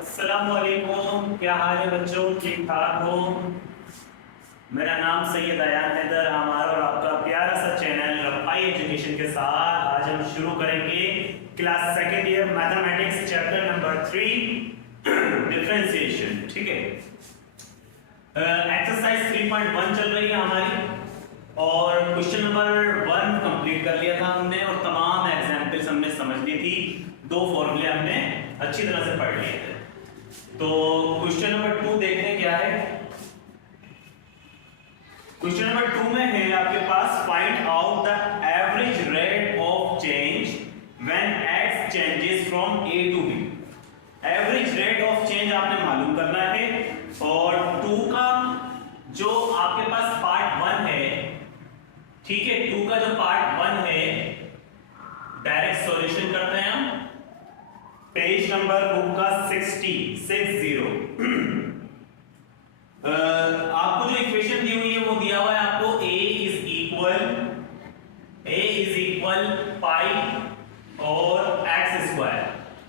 अस्सलामुअलैकुम, क्या हाल है बच्चों? ठीक ठाक हो? मेरा नाम सैयद अयान हैदर, हमारा और आपका प्यारा सा चैनल रफ़ाई एजुकेशन के साथ आज हम शुरू करेंगे class second year mathematics chapter number 3 differentiation. ठीक है, एक्सरसाइज 3.1 चल रही है हमारी और क्वेश्चन नंबर 1 कंप्लीट कर लिया था हमने और तमाम एग्जाम्पल्स हमने समझ ली थी। दो फॉर्मूले हमने अच्छी तरह से पढ़ लिए थे। तो क्वेश्चन नंबर 2 देखते हैं क्या है। क्वेश्चन नंबर 2 में है आपके पास find out the average rate of change when x changes from a to b। Average rate of change आपने मालूम करना है और 2 का जो आपके पास पार्ट 1 है, ठीक है, 2 का जो पार्ट 1 है डायरेक्ट सॉल्यूशन करते हैं हम। पेज नंबर बुक का 60 आपको जो इक्वेशन दी हुई है वो दिया हुआ है आपको a इज इक्वल पाई और x स्क्वायर।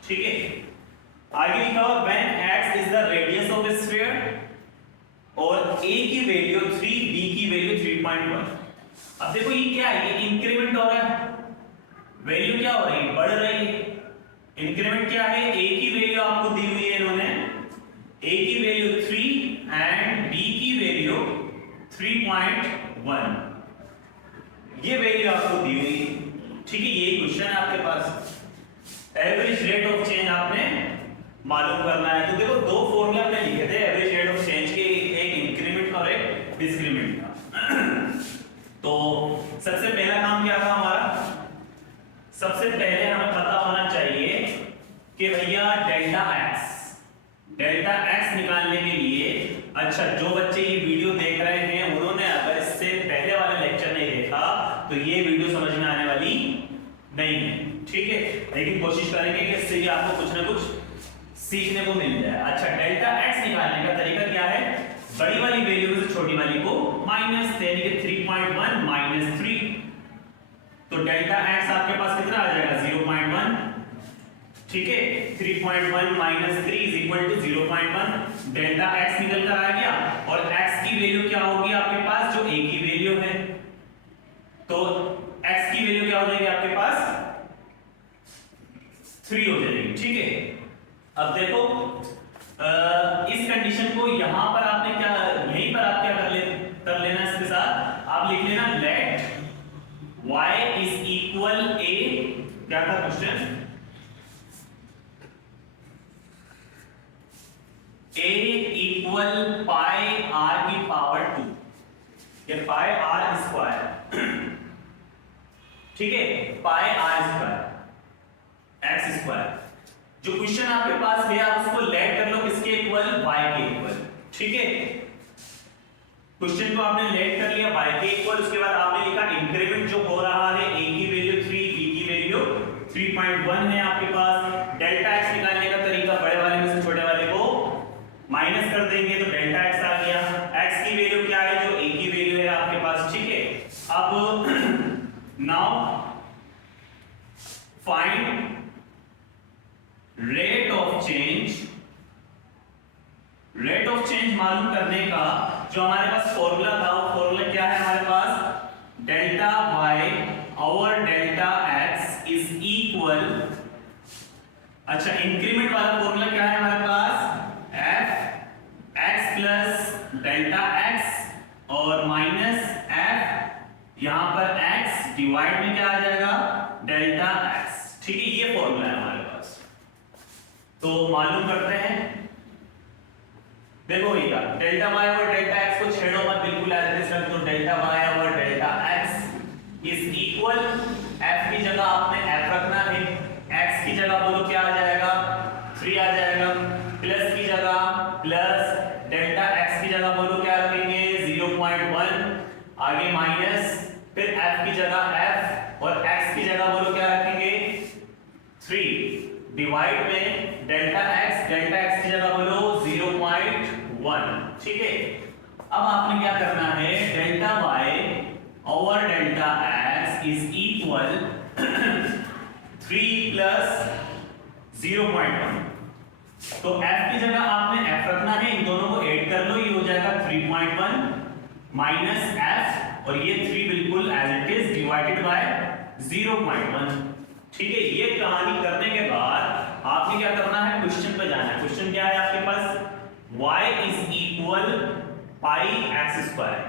ठीक है, आगे लिखा हुआ when x is the radius of A sphere और a की वैल्यू 3, b की वैल्यू 3.1। अब देखो ये क्या है, ये इंक्रीमेंट हो रहा है, वैल्यू क्या हो रही है, बढ़ रही है। इंक्रीमेंट क्या है, a की वैल्यू आपको दी हुई है इन्होंने, a की वैल्यू 3 एंड b की वैल्यू 3.1, ये वैल्यू आपको दी हुई है। ठीक है, ये क्वेश्चन है आपके पास, एवरेज रेट ऑफ चेंज आपने मालूम करना है। तो देखो दो फॉर्मूला हमने लिखे थे एवरेज रेट ऑफ चेंज के, एक इंक्रीमेंट का और एक डिस्क्रीमेंट का। तो सबसे पहला काम क्या था हमारा, सबसे पहले हमें पता होना चाहिए कि भैया डेल्टा x निकालने के लिए, अच्छा जो बच्चे ये वीडियो देख रहे हैं उन्होंने अगर इससे पहले वाला लेक्चर नहीं देखा तो ये वीडियो समझ में आने वाली नहीं है। ठीक है, लेकिन कोशिश करेंगे कि इससे आपको कुछ ना कुछ सीखने को मिल जाए। अच्छा, डेल्टा x निकालने का तरीका क्या है, बड़ी वाली वैल्यू से छोटी वाली को माइनस, यानी कि 3.1 माइनस 3, तो डेल्टा x आपके पास कितना आ जाएगा 0.1। ठीक है, 3.1 minus 3 is equal to 0.1। Delta x निकल कर आ गया और x की वैल्यू क्या होगी आपके पास, जो a की वैल्यू है, तो x की वैल्यू क्या हो जाएगी आपके पास 3 हो जाएगी। ठीक है, अब देखो इस कंडीशन को यहां पर आपने क्या, यहीं पर आप क्या कर लेना, इसके साथ आप लिख लेना let y is equal a, क्या था question, a equal pi r की पावर 2 या पाई r स्क्वायर। ठीक है, pi r square x square. जो क्वेश्चन आपके पास है आप उसको लेट कर लो किसके इक्वल, y के इक्वल। ठीक है, क्वेश्चन को आपने लेट कर लिया y के इक्वल, उसके बाद आपने लिखा इंक्रीमेंट जो हो रहा है, a की वैल्यू 3, b की वैल्यू 3.1 है आपके पास। डेल्टा x निकालने का तरीका, बड़े वाले में से छोटे वाले को माइनस कर देंगे तो डेल्टा x आ गया। x की वैल्यू क्या है, जो a की वैल्यू है आपके पास। ठीक है, अब now find rate of change. Rate of change मालूम करने का जो हमारे पास फॉर्मूला था, वो फॉर्मूला क्या है हमारे पास, delta y over delta x is equal, अच्छा इंक्रीमेंट वाला फॉर्मूला क्या है हमारे पास, f x plus delta x और माइनस f, यहां पर x डिवाइड में क्या आ जाएगा, डेल्टा x। ठीक है, ये फॉर्मूला है हमारे पास। तो मालूम करते हैं, देखो भैया डेल्टा y और डेल्टा x को छेड़ो मत, बिल्कुल ऐसे रख दो, डेल्टा y और delta x is equal, f की जगह आपने f रखना है, x की जगह बोलो क्या आ जाएगा 3 आ जाएगा, प्लस की जगह प्लस, डेल्टा x की जगह बोलो क्या रखेंगे 0.1, आगे माइनस, फिर f की जगह f और x की जगह बोलो क्या रखेंगे 3, डिवाइड में डेल्टा x की जगह बोलो 0.1। ठीक है, अब आपने क्या करना है, delta y over delta x is equal 3 plus 0.1। तो f की जगह आपने f रखना है, इन दोनों को ऐड कर लो, ये हो जाएगा 3.1 माइनस f, और ये 3 बिल्कुल as it is divided by 0.1। ठीक है, ये कहानी करने के बाद आपने क्या करना है, क्वेश्चन पे जाना है। क्वेश्चन क्या है आपके पास, y is equal pi x square.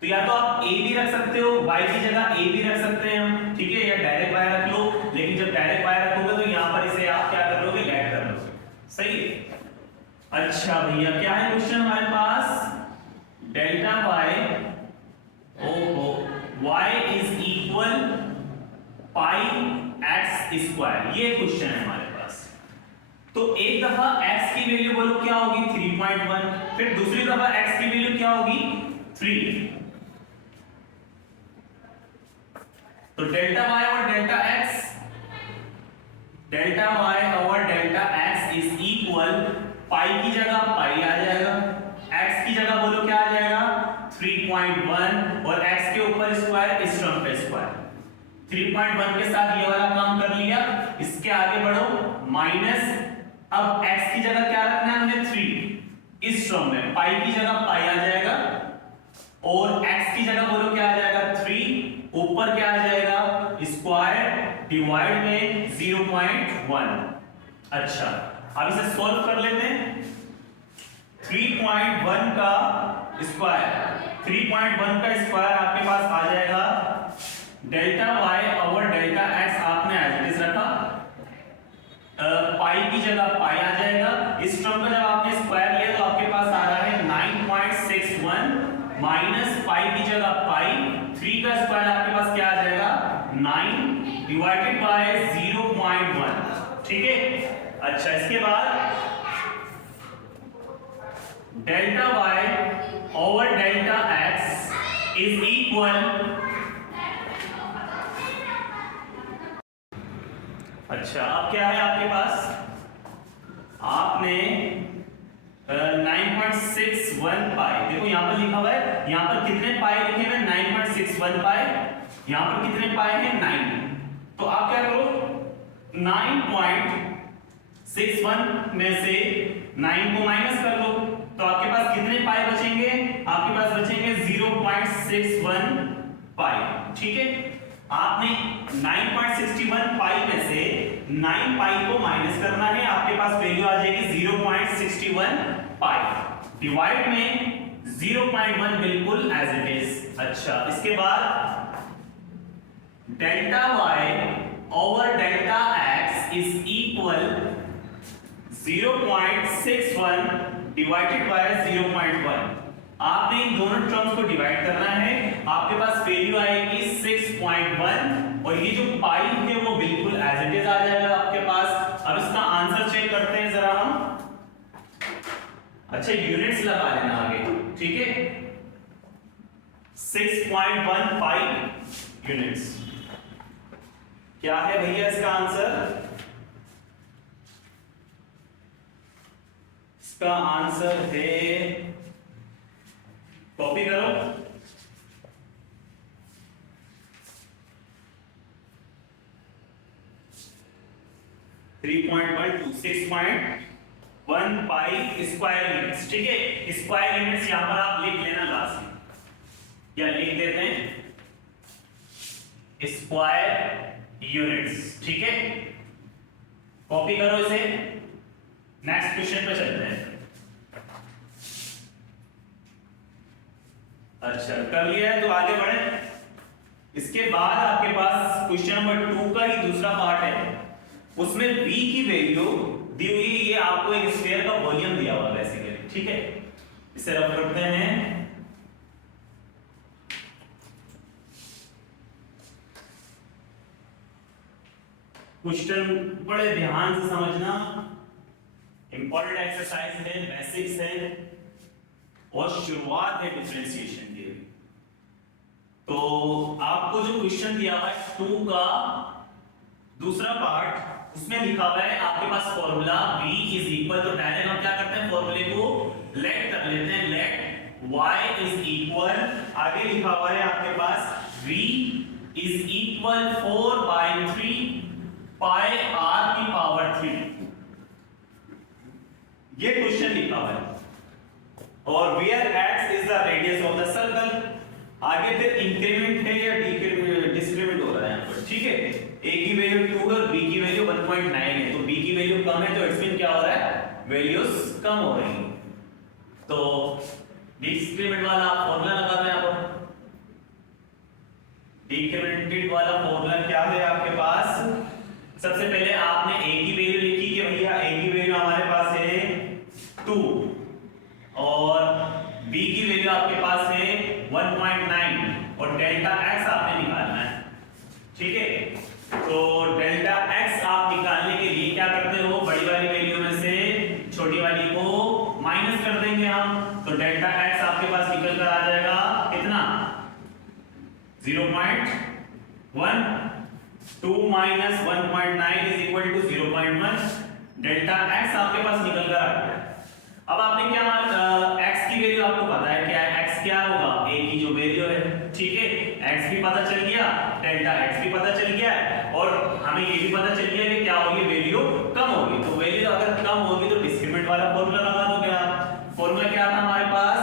तो या तो आप a भी रख सकते हो, y की जगह a भी रख सकते हैं हम, ठीक है, या डायरेक्ट y रख लो, लेकिन जब डायरेक्ट y रखोगे तो यहां पर इसे आप क्या कर लोगे, ऐड कर लोगे। सही है। अच्छा भैया, क्या है क्वेश्चन हमारे पास, डेल्टा y, ओहो, y is equal pi x square, ये क्वेश्चन है हमारे पास। तो एक दफा x की वैल्यू बोलो क्या होगी, 3.1, फिर दूसरी दफा x की वैल्यू क्या होगी, 3। तो डेल्टा y और डेल्टा x, डेल्टा y और डेल्टा x इज इक्वल, पाई की जगह पाई आ जाएगा, x की जगह बोलो क्या आ जाएगा, 3.1, और x के ऊपर स्क्वायर, इस टर्म पे स्क्वायर। 3.1 के साथ ये वाला काम कर लिया, इसके आगे बढ़ो, माइनस, अब x की जगह क्या रखना है हमने, 3, इस टर्म में पाई की जगह पाई आ जाएगा, और x की जगह बोलो क्या आ जाएगा, 3, ऊपर क्या आ जाएगा, स्क्वायर डिवाइड में 0.1। अच्छा, अब इसे सॉल्व कर लेते हैं। 3.1 का स्क्वायर, 3.1 का स्क्वायर आपके पास आ जाएगा, डेल्टा y और डेल्टा x आपने एज इट इज रखा, पाई की जगह पाई आ जाएगा, इस टर्म का जब आपने स्क्वायर लिया तो आपके पास आ रहा है 9.61 माइनस पाई की जगह पाई, 3 का स्क्वायर आपके पास क्या आ जाएगा, 9 डिवाइडेड बाय 0.1। ठीक है। अच्छा, इसके बाद delta y over delta x is equal, अच्छा अब क्या है आपके पास, आपने 9.61 पाई, देखो यहां पर लिखा हुआ है, यहां पर कितने पाई लिखे हुए, 9.61 पाई, यहां पर कितने पाई है, 9। तो आप क्या करो, 9.61 में से 9 को माइनस कर लो, तो आपके पास कितने पाई बचेंगे, आपके पास बचेंगे 0.61 पाई। ठीक है, आपने 9.61 पाई में से 9 पाई को माइनस करना है, आपके पास वैल्यू आ जाएगी 0.61 पाई, डिवाइड में 0.1 बिल्कुल एज इट इज। अच्छा, इसके बाद delta y over delta x is equal 0.61 divided by 0.1। आपने इन दोनों टर्म्स को डिवाइड करना है, आपके पास वैल्यू आएगी 6.1, और ये जो पाई है वो बिल्कुल एज इट इज आ जाएगा आपके पास। अब इसका आंसर चेक करते हैं जरा हम। अच्छा, यूनिट्स लगा लेना आगे, ठीक है, 6.15 यूनिट्स। क्या है भैया इसका आंसर, इसका आंसर है, कॉपी करो, (3.12) 6.1 पाई स्क्वायर यूनिट्स। ठीक है, स्क्वायर यूनिट्स यहां पर आप लिख लेना लास्ट में, या लिख देते हैं स्क्वायर यूनिट्स। ठीक है, कॉपी करो इसे, नेक्स्ट क्वेश्चन पे चलते हैं। अच्छा, कर लिया है तो आगे बढ़े। इसके बाद आपके पास क्वेश्चन नंबर 2 का ही दूसरा पार्ट है, उसमें v की वैल्यू दी हुई, ये आपको एक स्फीयर का वॉल्यूम दिया हुआ बेसिकली। ठीक है, इसे रफ करते हैं। क्वेश्चन बड़े ध्यान से समझना, इंपॉर्टेंट एक्सरसाइज है, बेसिक्स है, और शुरुआत है डिफरेंशिएशन की। तो आपको जो क्वेश्चन दिया हुआ है 2 का दूसरा पार्ट, उसमें लिखा हुआ है आपके पास फॉर्मूला v इज इक्वल, तो डायरेक्ट हम क्या करते हैं, फॉर्मूले को लेट कर लेते हैं, लेट y इज इक्वल, आगे लिखा हुआ है आपके पास v is equal 4/3 pi r की पावर 3। ये क्वेश्चन लिखा हुआ है। और where X is the radius of the circle. आगे फिर इंक्रीमेंट है या डिस्क्रीमेंट हो रहा है यहाँ पर, ठीक है। a की वैल्यू 2 है और b की वैल्यू 1.9 है, तो b की वैल्यू कम है तो इट्स मीन क्या हो रहा है, वैल्यूज कम हो रही हैं। तो डिस्क्रीमेंट वाला फॉर्मूला लगा दो यहाँ पर। डिक्रीमेंटेड वाला फॉर्मूला क्या है आपके पास, सबसे पहले आपने a की वैल्यू लिखी कि भैया a की वैल्यू हमारे पास है 2 और b की वैल्यू आपके पास है 1.9 और डेल्टा x आपने निकालना है, ठीक है। तो डेल्टा x आप निकालने के लिए क्या करते हो, बड़ी वाली वैल्यू में से छोटी वाली को माइनस कर देंगे हम, तो डेल्टा x आपके पास निकल कर आ जाएगा कितना 0.1, 2 minus 1.9 is equal to 0.1, delta x आपके पास निकल कर आ गया। अब आपने क्या x की वैल्यू आपको पता है क्या है, x क्या होगा, a की जो वैल्यू है, ठीक है। x भी पता चल गया, डेल्टा x भी पता चल गया है और हमें ये भी पता चल गया कि क्या होगी, वैल्यू कम होगी। तो वैल्यू अगर कम होगी तो डिस्क्रीमेंट वाला फॉर्मूला लगा दोगे आप। फॉर्मूला क्या था हमारे पास,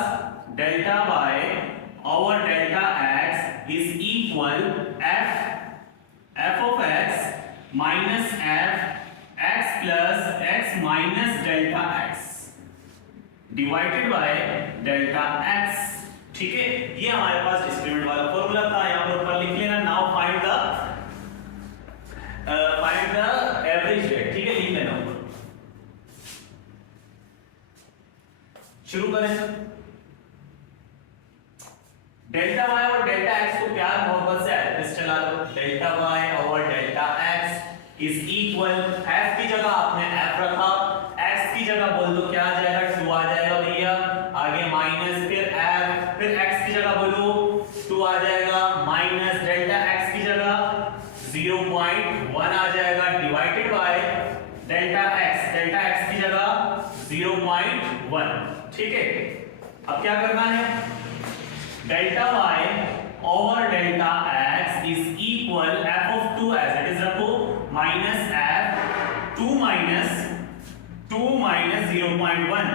delta y over delta x is equal f of x minus f x plus x minus delta x divided by delta x, ठीक है। ये हमारे पास डिस्क्रीमेंट वाला फॉर्मूला था, यहां पर ऊपर लिख लेना। Now find the average rate, ठीक है, लिख लेना ऊपर। शुरू करें। डेल्टा y और डेल्टा x को प्यार मोहब्बत से एड्रेस चला दो। डेल्टा y और delta x is equal, f की जगह आपने f रखा, x की जगह बोल दो क्या आ जाएगा, 2 आ जाएगा भैया, आगे माइनस फिर f, फिर x की जगह बोलो 2 आ जाएगा, माइनस डेल्टा x की जगह 0.1 आ जाएगा, डिवाइडेड बाय डेल्टा x की जगह 0.1, ठीक है। अब क्या करना है, delta y over delta x is equal f of 2 as it is रखो, माइनस f 2 माइनस 0.1,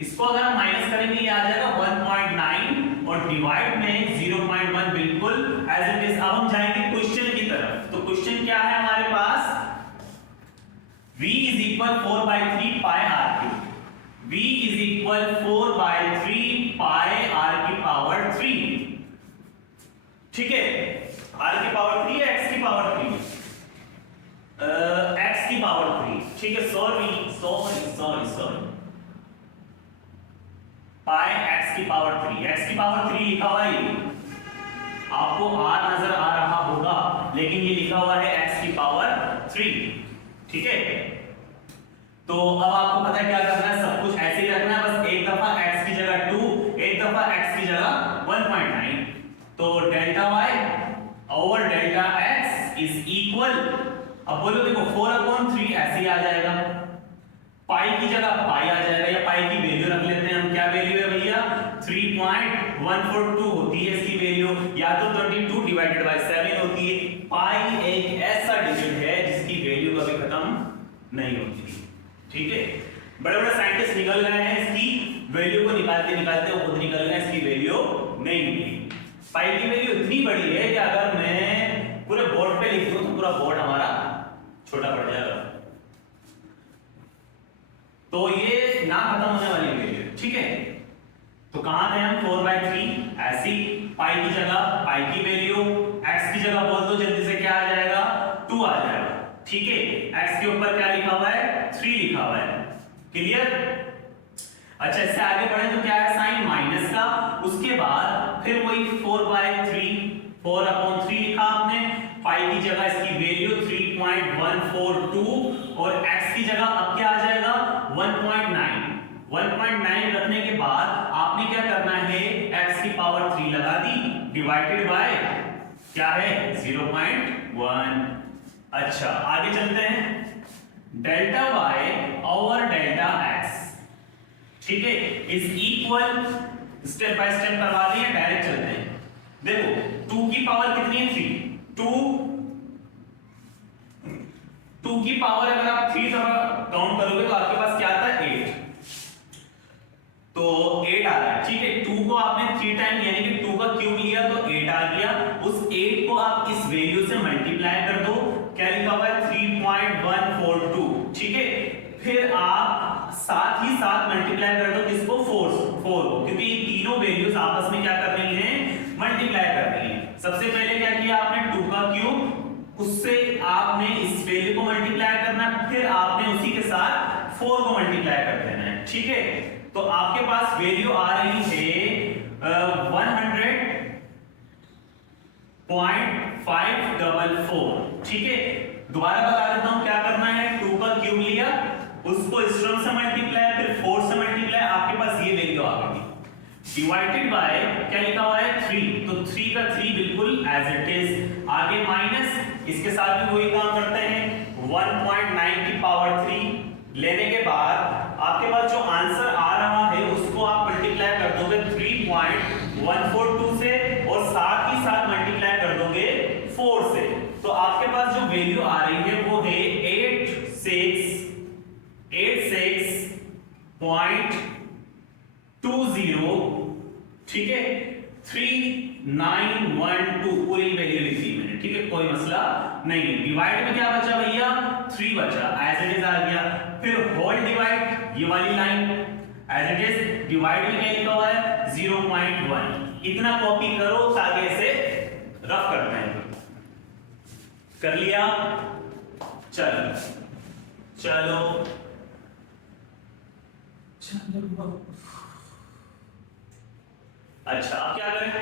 इसको अगर हम माइनस करेंगे ये आ जाएगा 1.9 और डिवाइड में 0.1 बिल्कुल एज इट इज। अब हम जाएंगे क्वेश्चन की तरफ। तो क्वेश्चन क्या है हमारे पास, v is equal 4/3 pi r3, v is equal 4/3 pi r की पावर 3, ठीक है। r की पावर 3 है, x की पावर 3, x की पावर 3, ठीक है। सॉरी पाई x की पावर 3, x की पावर 3 लिखा हुआ है, आपको r नजर आ रहा होगा लेकिन ये लिखा हुआ है x की पावर 3, ठीक है। तो अब आपको पता है क्या करना है, सब कुछ ऐसे ही रखना है, बस एक दफा x की जगह 2, एक दफा x की जगह 1.9। तो delta y over delta x is equal, अब बोलो देखो 4/3 ऐसे ही आ जाएगा, पाई की जगह पाई आ जाएगा, या पाई की वैल्यू रख लेते हैं हम, क्या वैल्यू है भैया 3.142 होती है इसकी वैल्यू, या तो 22 डिवाइडेड बाय 7 होती है। पाई एक ऐसा डिजिट है जिसकी वैल्यू कभी खत्म नहीं होती, ठीक है। बड़े बड़े साइंटिस्ट निकल गए हैं इसकी वैल्यू को निकालते निकालते वो खुद निकल गए, इसकी वैल्यू नहीं मिली। पाई की वैल्यू इतनी बड़ी है कि अगर मैं पूरे बोर्ड पे लिख दूं तो पूरा बोर्ड हमारा छोटा पड़ जाएगा, तो ये ना खत्म होने वाली वैल्यू, ठीक है। तो कहां थे हम, 4/3 ऐसी, पाई की जगह पाई की वैल्यू, x की जगह बोल दो जल्दी से, क्या आ जाएगा 2 आ जाएगा, ठीक है। x के ऊपर क्या लिखा हुआ है, 3 लिखा हुआ है, क्लियर। अच्छा इससे आगे बढ़े तो क्या है, साइन माइनस का, उसके बाद फिर वही 4/3 लिखा आपने, पाई की जगह इसकी वैल्यू 3.142 और x की जगह अब क्या आ जाएगा 1.9 रखने के बाद आपने क्या करना है, x की पावर 3 लगा दी, डिवाइडेड बाय क्या है 0.1। अच्छा आगे चलते हैं, delta y over delta x, ठीक है, is equal, step by step करवा दिए, डायरेक्ट चलते हैं। देखो 2 की पावर कितनी है 3, 2 की पावर अगर आप 3 काउंट करोगे तो आपके पास क्या आता है 8, तो 8 आ रहा है, ठीक है। 2 को आपने 3 टाइम यानी कि 2 का क्यूब लिया तो 8 आ गया। उस 8 को आप इस वैल्यू से मल्टीप्लाई कर दो, क्या लिखा हुआ है 3.142, ठीक है। फिर आप साथ ही साथ मल्टीप्लाई कर दो किसको 4 को, क्योंकि ये तीनों वैल्यूज आपस में क्या कर रही हैं, मल्टीप्लाई कर रही हैं। सबसे पहले क्या किया आपने 2 का क्यूब, उससे आपने इस वैल्यू को मल्टीप्लाई करना, फिर आपने उसी के साथ 4 को मल्टीप्लाई कर देना है, ठीक है। तो आपके पास वैल्यू आ रही है 100.544, ठीक है। दोबारा बता देता हूं क्या करना है, 2 का क्यूब लिया, उसको इस टर्म से मल्टीप्लाई, फिर 4 से मल्टीप्लाई, आपके पास ये वैल्यू आ गई, डिवाइडेड बाय क्या लिखा हुआ है 3, तो 3 का 3 बिल्कुल एज इट इज, आगे माइनस, इसके साथ भी वही काम करते हैं 1.9 की पावर 3 लेने के बाद आपके पास जो आंसर आ रहा है उसको आप मल्टीप्लाई कर दोगे 3.142 से और साथ ही साथ मल्टीप्लाई कर दोगे 4 से, तो आपके पास जो वैल्यू आ रही है वो है 86.20, ठीक है, 3912 पूरी वैल्यू लिख दी मैंने, ठीक है, कोई मसला नहीं है। डिवाइड में क्या बचा भैया 3 बचा, एज इट इज आ गया। फिर होल डिवाइड, ये वाली line as it is, divide में क्या लिखा हुआ है 0.1, इतना कॉपी करो ताकि इसे रफ करते हैं। कर लिया, चलो चलो अच्छा, अब क्या करें,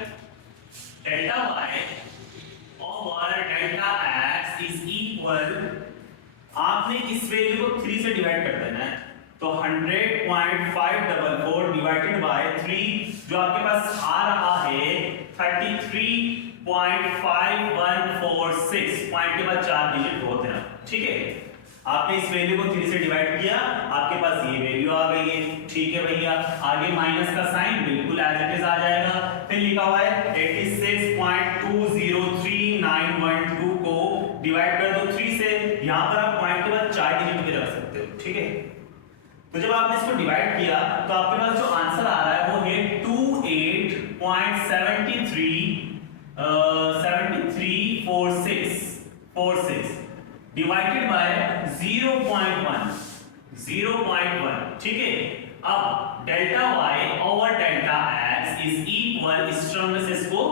delta y over delta x is equal, आपने इस वैल्यू को 3 से डिवाइड कर देना है, तो 100.544 डिवाइडेड बाय 3, जो आपके पास आ रहा है 33.5146, पॉइंट के बाद 4 डिजिट होते हैं, ठीक है। आपने इस वैल्यू को 3 से डिवाइड किया, आपके पास ये वैल्यू आ गई है, ठीक है भैया। आगे माइनस का साइन बिल्कुल एज इट इज आ जाएगा, फिर लिखा हुआ है 86.203912 को डिवाइड कर दो 3 से, यहां पर आप पॉइंट के बाद 4 डिजिट भी रख सकते हो, ठीक है। तो जब आपने इसको डिवाइड किया तो आपके पास जो आंसर आ रहा है वो है 28.7346 डिवाइडेड बाय 0.1, ठीक है। अब delta y over delta x is equal, इस टर्म में से इसको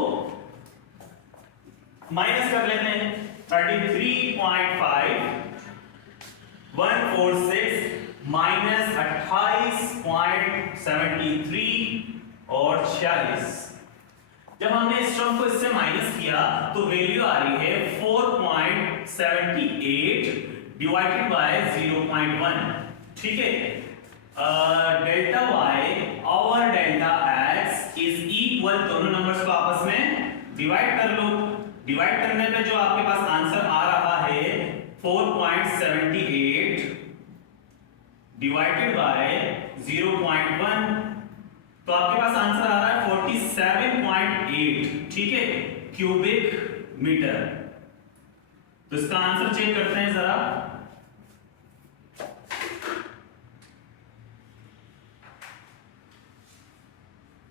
माइनस कर लेते हैं, 33.5146 माइनस 28.73 और 46। जब हमने इस टर्म को इससे माइनस किया तो वैल्यू आ रही है 4.78 डिवाइडेड बाय 0.1, ठीक है। Delta y over delta x is equal, दोनों नंबर्स को आपस में डिवाइड कर लो, डिवाइड करने पे जो आपके पास आंसर आ रहा है 4.78 डिवाइडेड बाय 0.1, तो आपके पास आंसर आ रहा है 47.8, ठीक है, क्यूबिक मीटर। तो इसका आंसर चेक करते हैं जरा,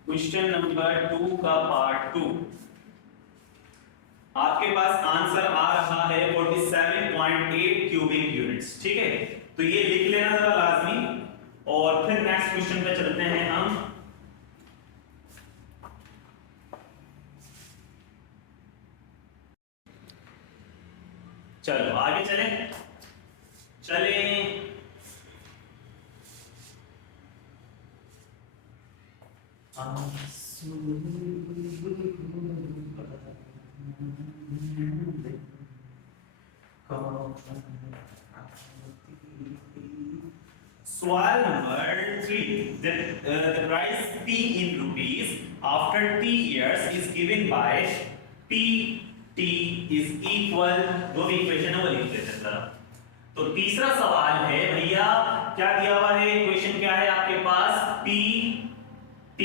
क्वेश्चन नंबर 2 का पार्ट 2, आपके पास आंसर आ रहा है 47.8 क्यूबिक यूनिट्स, ठीक है। तो ये लिख लेना जरा लाजमी, और फिर नेक्स्ट क्वेश्चन पे चलते हैं हम। चलो आगे चलें, सवाल number 3, the price P in rupees after T years is given by P T is equal, दो इक्वेशन है वो लिख लेते हैं जरा। तो तीसरा सवाल है भैया, क्या दिया हुआ है, इक्वेशन क्या है आपके पास P T,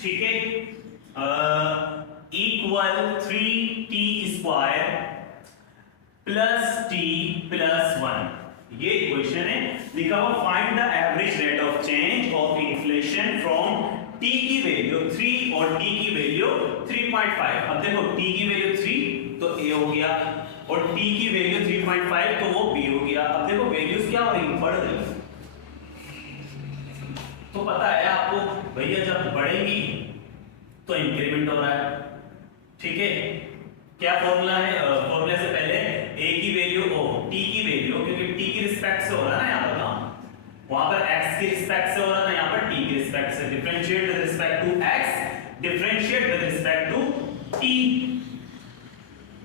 ठीक है, equal 3T square plus T plus 1, ये इक्वेशन है। लिखा हुआ find the average rate of change of inflation integration from t की वैल्यू 3 और t की वैल्यू 3.5। अब देखो t की वैल्यू 3 तो a हो गया और t की वैल्यू 3.5 तो वो b हो गया। अब देखो वैल्यूज क्या हो रही, बढ़ रही। तो पता है आपको भैया जब बढ़ेगी तो इंक्रीमेंट हो रहा है, ठीक है। क्या फॉर्मूला है, फॉर्मूले से पहले a की वैल्यू t की वैल्यू, क्योंकि t की रिस्पेक्ट से हो रहा है ना यहाँ पर काम, वहां पर x की रिस्पेक्ट से हो रहा था, यहाँ पर t की रिस्पेक्ट से। Differentiate with respect to x, differentiate with respect to t।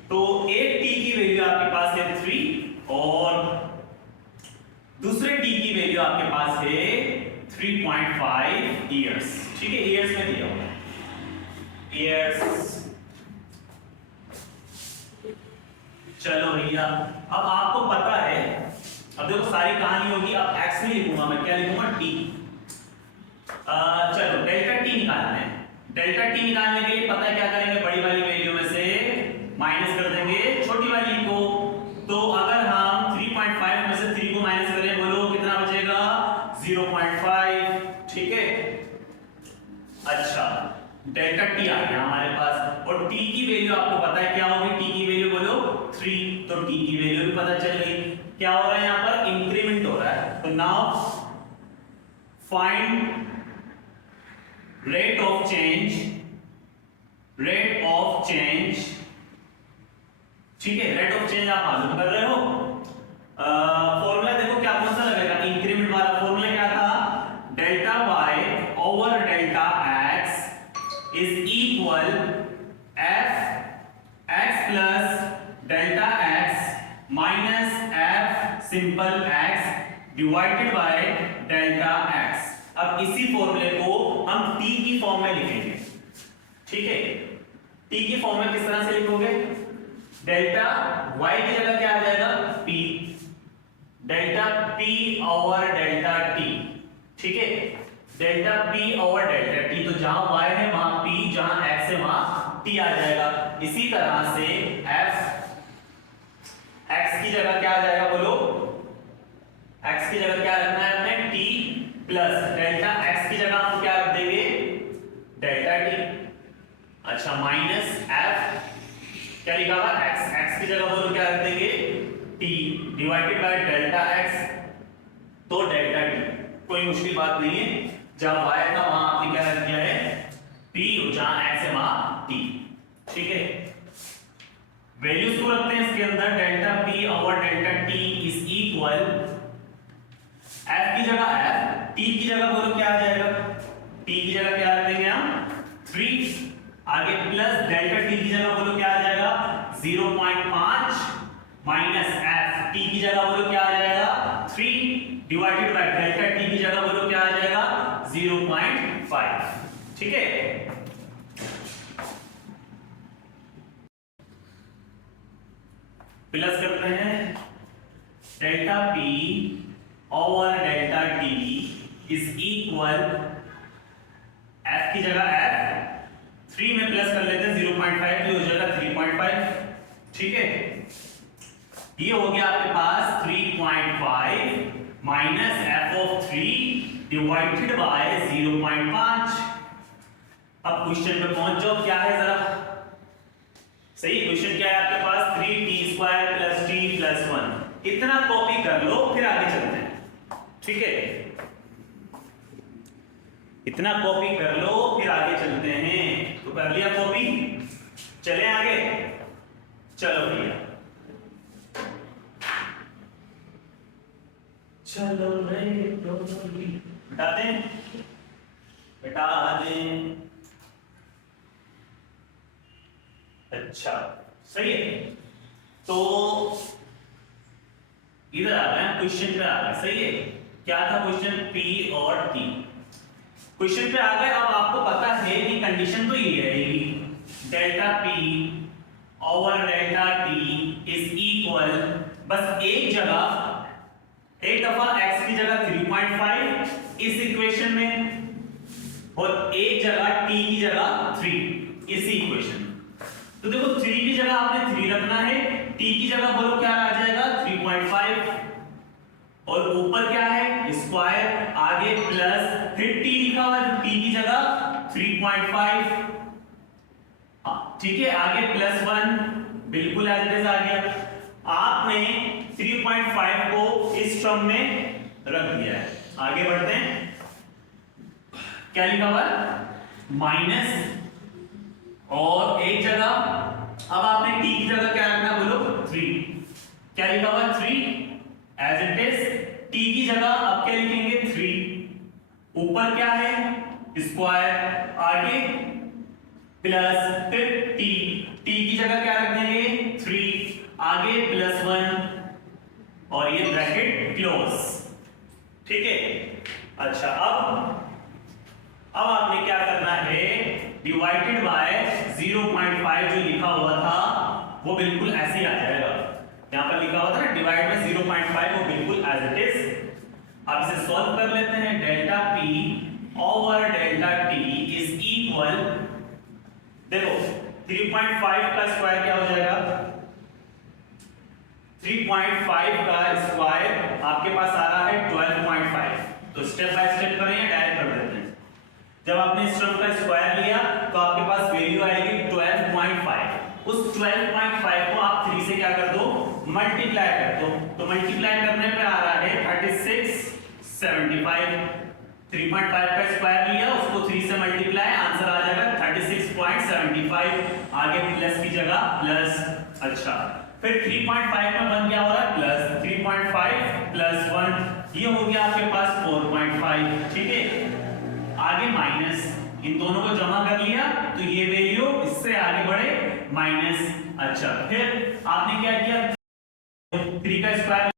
तो एक t की वैल्यू आपके पास है 3 और दूसरे t की वैल्यू आपके पास है 3.5 इयर्स, ठीक है। इयर्स में दिया हुआ है इयर्स। चलो भैया अब आपको पता है, अब देखो सारी कहानी होगी, अब x नहीं लिखूंगा मैं, क्या लिखूंगा t। चलो डेल्टा t निकालना है। डेल्टा t निकालने के लिए पता है क्या करेंगे, बड़ी वाली वैल्यू में से माइनस कर देंगे छोटी वाली को। तो अगर हम 3.5 में से 3 को माइनस करें, बोलो कितना बचेगा, 0.5, ठीक है। अच्छा डेल्टा t आ गया हमारे पास और t की वैल्यू आपको पता है क्या होगी, t की वैल्यू बोलो 3, तो t की वैल्यू भी पता चल गई। क्या हो रहा है यहाँ पर, इंक्रीमेंट हो रहा है। तो now find rate of change, rate of change, ठीक है। रेट ऑफ चेंज आप मालूम कर रहे हो। फॉर्मूला देखो क्या कौन सा लगेगा, इंक्रीमेंट वाला फॉर्मूला क्या था, delta y over delta x is equal f x plus delta x minus f simple x divided by delta x। अब इसी फॉर्मूले को हम t की फॉर्म में लिखेंगे, ठीक है। t की फॉर्म में किस तरह से लिखोगे, डेल्टा y की जगह क्या आ जाएगा, p, delta p over delta t, ठीक है। Delta p over delta t, तो जहां y है वहां p, जहां x है वहां t आ जाएगा। इसी तरह से f x की जगह क्या आ जाएगा, बोलो x की जगह क्या रखना है अपने, t प्लस डेल्टा x की जगह हम क्या रख देंगे, डेल्टा t। अच्छा माइनस f क्या लिखा हुआ, x की जगह बोलो क्या रख देंगे, t divided by delta x, तो डेल्टा t। कोई मुश्किल बात नहीं है, जहां y था वहां आपने क्या रख दिया है p, जहां x है वहां t, ठीक है। वैल्यूज को रखते हैं इसके अंदर, delta p over delta t is equal f की जगह f, t की जगह बोलो क्या आ जाएगा, t की जगह क्या रख देंगे हम 3, आगे प्लस डेल्टा t की जगह बोलो क्या आ जाएगा 0.5 माइनस f, t की जगह बोलो क्या आ जाएगा 3 डिवाइडेड बाय डेल्टा t की जगह बोलो क्या आ जाएगा 0.5, ठीक है। प्लस करते हैं delta p over delta t is equal f की जगह f 3 में प्लस कर लेते हैं 0.5, तो हो जाएगा 3.5, ठीक है। ये हो गया आपके पास 3.5 minus f of 3 divided by 0.5। अब क्वेश्चन पे पहुंच जाओ, क्या है जरा सही। क्वेश्चन क्या है आपके पास, 3t² प्लस t प्लस 1। इतना कॉपी कर लो फिर आगे चलते हैं, ठीक है। इतना कॉपी कर लो फिर आगे चलते हैं। तो कर लिया कॉपी, चले आगे, चलो भैया चलो रे हटा दें, हटा दें। अच्छा सही है, तो इधर आ गए क्वेश्चन पे आ गए, सही है। क्या था क्वेश्चन, P और T। क्वेश्चन पे आ गए। अब आपको पता है कि कंडीशन तो ये रहेगी, delta P over delta T is equal, बस एक जगह एक दफा x की जगह 3.5 इस इक्वेशन में और एक जगह t की जगह 3 इसी इक्वेशन में। तो देखो 3 की जगह आपने 3 रखना है, t की जगह बोलो क्या आ जाएगा 3.5, और ऊपर क्या है स्क्वायर, आगे प्लस, फिर टी लिखा हुआ है, टी की जगह 3.5, हाँ ठीक है, आगे +1, बिल्कुल एज इट इज आ गया। आपने 3.5 को इस टर्म में रख दिया है। आगे बढ़ते हैं, क्या लिखा हुआ है माइनस, और एक जगह अब आपने टी की जगह क्या रखना है बोलो 3, क्या लिखा हुआ है 3 एज इट इज, टी की जगह अब क्या लिखेंगे 3, ऊपर क्या है स्क्वायर, आगे प्लस, फिर टी, टी की जगह क्या रख देंगे 3, आगे +1 और ये ब्रैकेट क्लोज, ठीक है। अच्छा अब आपने क्या करना है, डिवाइडेड बाय 0.5 जो लिखा हुआ था वो बिल्कुल ऐसे ही आ जाएगा, यहां पर लिखा हुआ था ना डिवाइड बाय 0.5, वो बिल्कुल एज इट इज। अब इसे सॉल्व कर लेते हैं, delta P over delta T is equal, देखो 3.5 का स्क्वायर क्या हो जाएगा, 3.5 का स्क्वायर आपके पास आ रहा है 12.5, तो स्टेप बाय स्टेप करें या डायरेक्ट कर देते हैं। जब आपने इस टर्म का स्क्वायर लिया तो आपके पास वैल्यू आएगी 12.5, उस 12.5 को आप 3 से क्या कर दो मल्टीप्लाई कर दो, तो मल्टीप्लाई करने पे आ रहा है 3675, 3.5 का स्क्वायर लिया उसको 3 से मल्टीप्लाई, आंसर आ जाएगा 36.75, आगे प्लस की जगह प्लस, अच्छा फिर 3.5 में बन गया हो रहा है प्लस, 3.5 + 1 ये हो गया आपके पास 4.5, ठीक है, आगे माइनस, इन दोनों को जमा कर लिया तो ये वैल्यू इससे आगे बढ़े माइनस, अच्छा फिर आपने क्या किया 3 का स्क्वायर,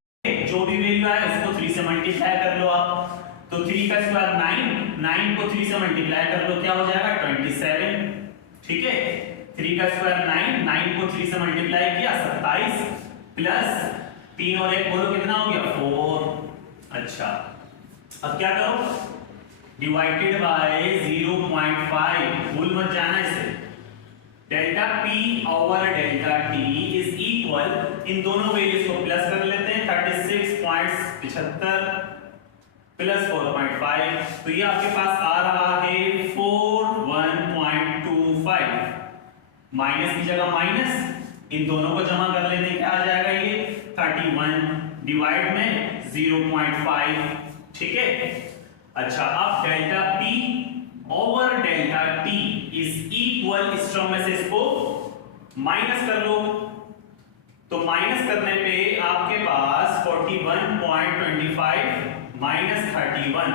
जो भी वैल्यू आए उसको 3 से मल्टीप्लाई कर लो आप, तो 3 का स्क्वायर 9, 9 को 3 से मल्टीप्लाई कर लो क्या हो जाएगा 27, ठीक है, 3 का स्क्वायर 9, 9 को 3 से मल्टीप्लाई किया 27 प्लस 3 और 1 बोलो कितना हो गया 4, अच्छा अब क्या करो डिवाइडेड बाय 0.5, भूल मत जाना इसे, delta P over delta T is equal, इन दोनों वैल्यूज को प्लस कर लेते हैं 36.75 प्लस 4.5, तो ये आपके पास आ रहा है 41.25, माइनस की जगह माइनस, इन दोनों को जमा कर लेते हैं क्या आ जाएगा ये 31 डिवाइड में 0.5, ठीक है। अच्छा अब delta P over delta T is equal, इस टर्म में से इसको माइनस कर लो, तो माइनस करने पे आपके पास 41.25 माइनस 31,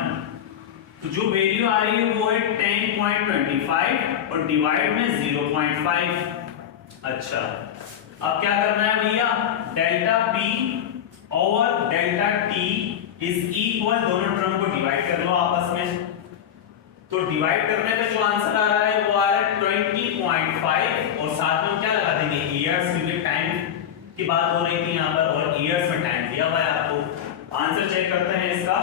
तो जो वैल्यू आ रही है वो है 10.25 और डिवाइड में 0.5, अच्छा अब क्या करना है भैया, delta P over delta T is equal, दोनों टर्म को डिवाइड कर लो आपस में, तो डिवाइड करने पे जो आंसर आ रहा है वो आ रहा है 20.5, और साथ में क्या लगा देंगे ईयर्स, क्योंकि टाइम की बात हो रही थी यहाँ पर और ईयर्स में टाइम दिया हुआ है आपको। आंसर चेक करते हैं इसका,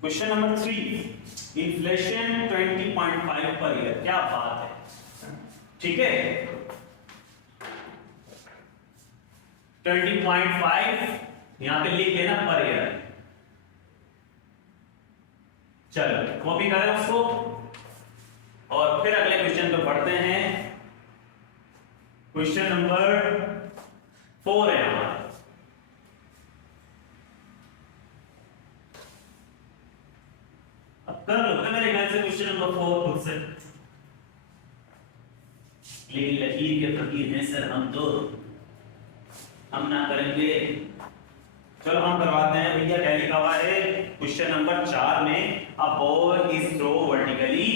question number 3, inflation 20.5 per year, क्या बात है, ठीक है 20.5 यहां पे लिख देना पर ईयर, चलो कॉपी करें उसको और फिर अगले क्वेश्चन पे पढ़ते हैं। क्वेश्चन नंबर 4 है हमारा, कर लो मेरे ख्याल से क्वेश्चन नंबर 4 खुद से, लेकिन लकीर के फकीर हैं सर हम तो, हम ना करेंगे, चलो हम करवाते हैं भैया। क्या लिखा हुआ है क्वेश्चन नंबर 4 में, a ball is throw vertically,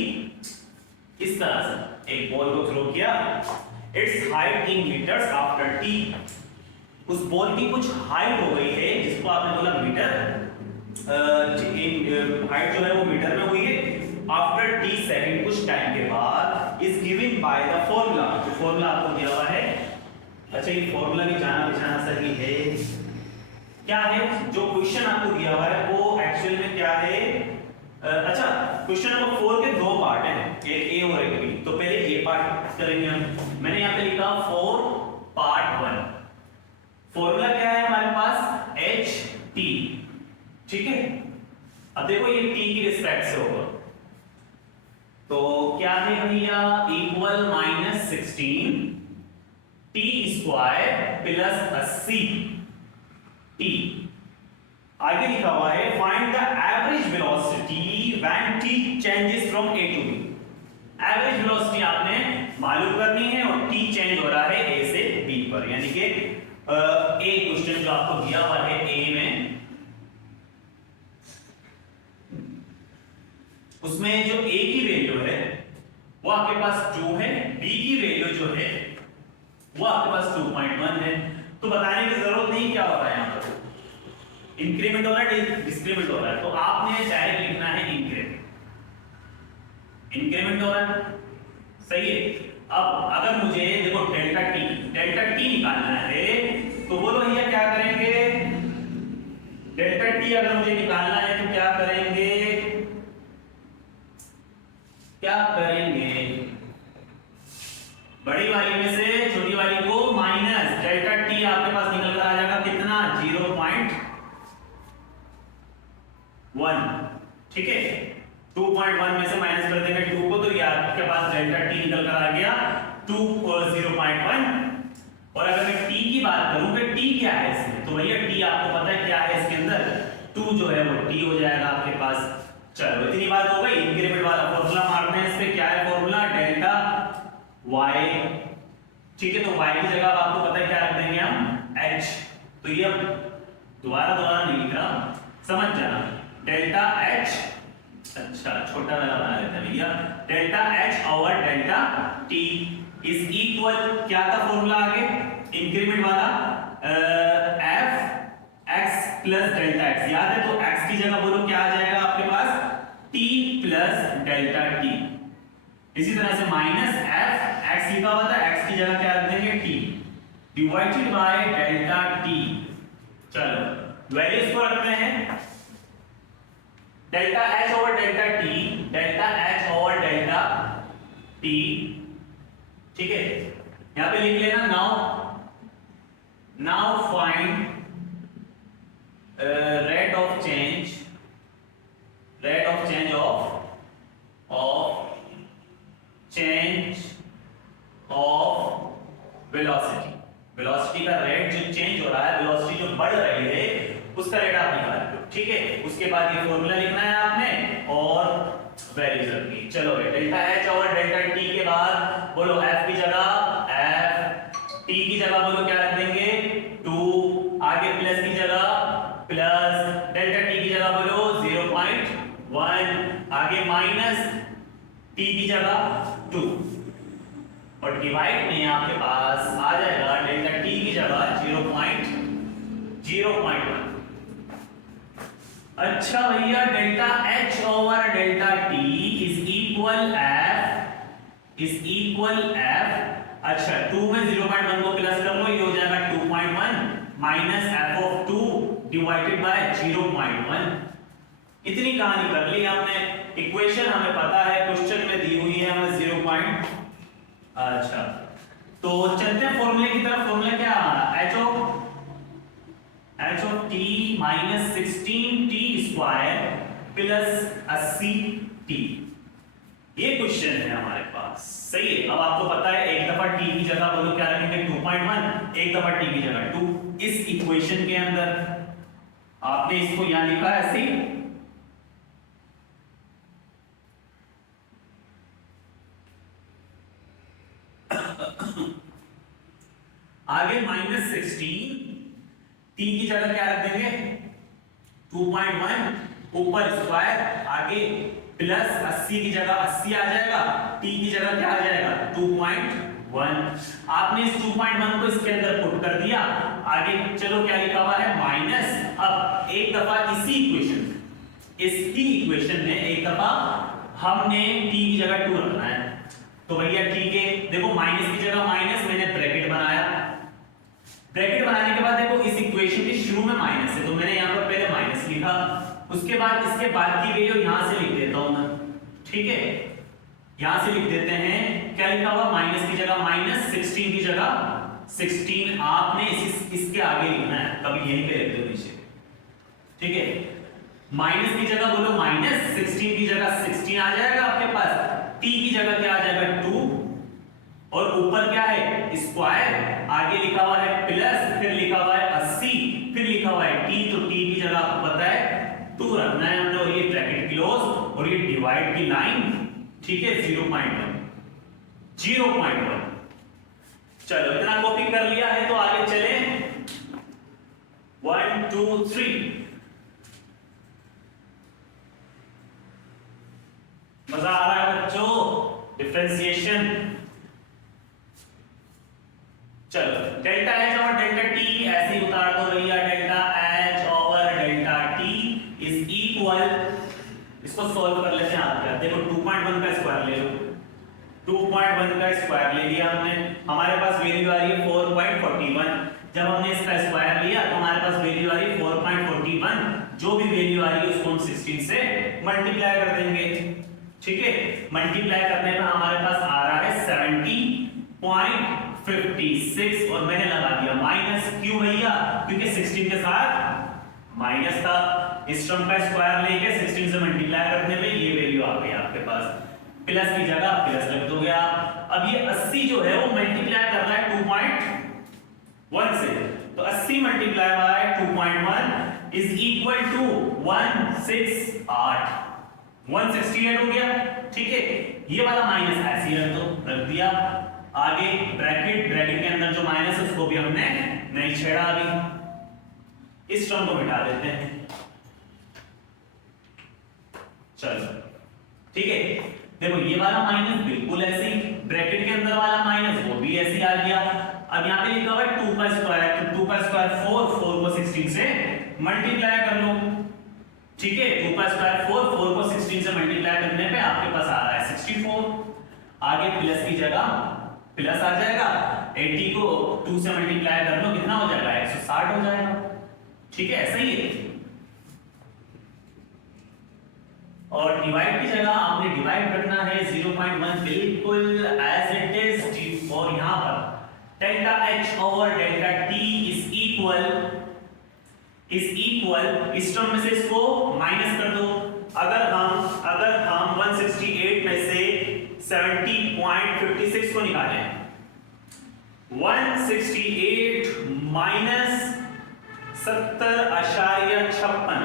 इस तरह से एक बॉल को थ्रो किया, it's height in metres after T, उस बॉल की कुछ हाइट हो गई है जिसको आपने बोला मीटर, हाइट जो है वो मीटर में हुई है, आफ्टर टी सेकंड कुछ टाइम के बाद, is given by the formula, जो फॉर्मूला आपको दिया हुआ है, अच्छा ये फॉर्मूला भी जाना पहचाना सही है क्या है, जो क्वेश्चन आपको दिया हुआ है वो एक्चुअल में क्या है? अच्छा, क्वेश्चन नंबर 4 के दो पार्ट हैं, एक ए और एक बी। तो पहले ए पार्ट करेंगे हम। मैंने यहाँ पे लिखा 4 पार्ट 1। फॉर्मूला क्या है हमारे पास? H T. ठीक है, अब देखो ये टी की रिस्पेक्ट से होगा, तो क्या है भैया? Equal -16 T square plus 80 T. आगे लिखा हुआ है find the average velocity when T changes from A to B. Average velocity आपने मालूम करनी है और टी चेंज हो रहा है ए से बी पर, यानी कि एक क्वेश्चन जो आपको दिया हुआ है ए में, उसमें जो ए की वैल्यू है वो आपके पास 2 है, बी की वैल्यू जो है वो आपके पास 2.1 है। तो बताने की जरूरत नहीं क्या हो रहा है, यहां पर इंक्रीमेंट हो रहा है डिस्क्रीमेंट हो रहा है, तो आपने डायरेक्ट लिखना है इंक्रीमेंट। इंक्रीमेंट हो रहा है, सही है। अब अगर मुझे देखो डेल्टा टी निकालना है, तो बोलो भैया क्या करेंगे? डेल्टा टी अगर मुझे निकालना है तो क्या करेंगे? बड़ी वाली में से छोटी वाली को माइनस डेल्टा टी आपके पास निकल कर आ जाएगा कितना? 0.1। ठीक है, 2.1 में से माइनस कर देंगे 2 को, तो ये आपके पास डेल्टा टी निकल कर आ गया 0.1। और अगर मैं टी की बात करूं कि टी क्या है इसमें, तो भैया टी आपको पता है क्या है इसके अंदर? 2 जो है वो टी हो जाएगा आपके पास। चलो इतनी बात हो गई। इंक्रीमेंट वाला फॉर्मूला मारते हैं इस पे। क्या है फॉर्मूला? Delta y। ठीक है, तो y की जगह आपको पता है क्या रख देंगे हम? h। तो ये अब दोबारा नहीं लिख रहा, समझ जाना। डेल्टा h, अच्छा छोटा वाला बना लेते हैं भैया। Delta h over delta t is equal, क्या था फॉर्मूला आगे इंक्रीमेंट वाला? f x plus delta x। याद है? तो x की जगह बोलो क्या आ जाएगा आपके पास? t plus delta t। इसी तरह से माइनस f x लिखा हुआ था, x की जगह क्या रख देंगे? t divided by delta t। चलो वैल्यूज को रखते हैं। Delta h over delta t, delta h over delta t। ठीक है, यहां पे लिख लेना now find rate of change of velocity का रेट जो चेंज हो रहा है, वेलोसिटी जो बढ़ रही है उसका रेट आप निकाल लो। ठीक है, उसके बाद ये फॉर्मूला लिखना है आपने और वैल्यूज रखनी। चलो delta h over delta t के बाद बोलो f की जगह f, t की जगह बोलो क्या रख देंगे? 2, आगे प्लस की जगह प्लस, डेल्टा t की जगह बोलो 0.1, आगे माइनस t की जगह 2, और डिवाइड में आपके पास आ जाएगा डेल्टा t की जगह 0.1। अच्छा भैया, delta h over delta t is equal f। अच्छा 2 में 0.1 को प्लस कर लो, ये हो जाएगा 2.1 minus f of 2 divided by 0.1। इतनी कहानी कर ली हमने। इक्वेशन हमें पता है, क्वेश्चन में दी हुई है हमें 0. अच्छा तो चलते हैं फॉर्मूले की तरफ। फॉर्मूला क्या है? h of t minus 16t square plus 80t। ये क्वेश्चन है हमारे पास, सही है। अब आपको पता है एक दफा t की जगह बोलो क्या रखेंगे? 2.1, एक दफा t की जगह 2। इस इक्वेशन के अंदर आपने इसको यहां लिखा है ऐसे ही। आगे -16 t की जगह क्या रख देंगे? 2.1, ऊपर स्क्वायर, आगे प्लस 80 की जगह 80 आ जाएगा, t की जगह क्या आ जाएगा? 2.1। आपने इस 2.1 को इसके अंदर पुट कर दिया। आगे चलो क्या लिखा हुआ है? माइनस। अब एक दफा इसकी इक्वेशन में एक दफा हमने t की जगह 2 रखना है। तो भैया ठीक है, देखो माइनस की जगह माइनस, मैंने ब्रैकेट बनाया, ब्रैकेट बनाने के बाद देखो इस इक्वेशन के शुरू में माइनस है, तो मैंने यहाँ पर पहले माइनस लिखा, उसके बाद इसके बाद की वैल्यू यहाँ से लिख देता हूँ मैं, ठीक है, यहाँ से लिख देते हैं, क्या लिखा हुआ माइनस की जगह माइनस, 16 की जगह 16, आपने इसके आगे लिखना है, कभी यहीं पे लिख दो नीचे, ठीक है, माइनस की जगह बोलो माइनस, 16 की जगह 16 आ जाएगा आपके पास, t की जगह क्या आ जाएगा 2, और ऊपर क्या है स्क्वायर, आगे लिखा हुआ है प्लस, फिर लिखा हुआ है 80, फिर लिखा हुआ है t, तो t की जगह आपको पता है 2 रखना है हमने, और ये ब्रैकेट क्लोज, और ये डिवाइड की लाइन, ठीक है, 0.1 0.1। चलो इतना कॉपी कर लिया है, तो आगे चले 1 2 3। मजा आ रहा है बच्चों, डिफरेंशिएशन। चलो डेल्टा एच और डेल्टा टी ऐसे ही उतार दो भैया, डेल्टा एच और डेल्टा टी इज इक्वल, इसको सॉल्व कर लेते हैं आप, देखो 2.1 का स्क्वायर ले लो, 2.1 का स्क्वायर ले लिया हमने, हमारे पास वैल्यू आ रही है 4.41, जब हमने इसका स्क्वायर लिया तो हमारे पास वैल्यू आ रही है 4.41, जो भी वैल्यू आ रही है उसको हम 16 से मल्टीप्लाई कर देंगे, ठीक है, मल्टीप्लाई करने पर हमारे पास आ रहा है 70.56, और मैंने लगा दिया माइनस, क्यों भैया, क्योंकि 16 के साथ माइनस था, इस टर्म का स्क्वायर लेके 16 से मल्टीप्लाई करने पे ये वैल्यू आ गई आपके पास, प्लस की जगह प्लस लग दोगे आप। अब ये 80 जो है वो मल्टीप्लाई कर रहा है 2.1 से, तो 80 multiply by 2.1 is equal to 168, 168 हो गया, ठीक है, ये वाला माइनस ऐसे रख दो, रख दिया, आगे ब्रैकेट, ब्रैकेट के अंदर जो माइनस है उसको भी हमने नहीं छेड़ा, अभी इस टर्म को मिटा देते हैं, चलो ठीक है, देखो ये वाला माइनस बिल्कुल ऐसे ही, ब्रैकेट के अंदर वाला माइनस वो भी ऐसे ही आ गया। अब यहाँ पे लिखा हुआ है 2 का स्क्वायर, तो 2 का स्क्वायर 4, 4 को 16 से मल्टीप्लाई कर लो, ठीक है, 2 का स्क्वायर 4, 4 को 16 से मल्टीप्लाई करने पे आपके पास आ रहा है 64, आगे प्लस की जगह प्लस आ जाएगा, 80 को 2 से मल्टीप्लाई कर लो, कितना हो जाएगा 160 हो जाएगा, ठीक है, ऐसा ही है। और डिवाइड की जगह आपने डिवाइड करना है 0.1 बिल्कुल एज इट इज, और यहां पर delta H over delta T is equal इस टर्म में से इसको माइनस कर दो, अगर हम 168 में से 70.56 को निकालें, 168 माइनस 70.56,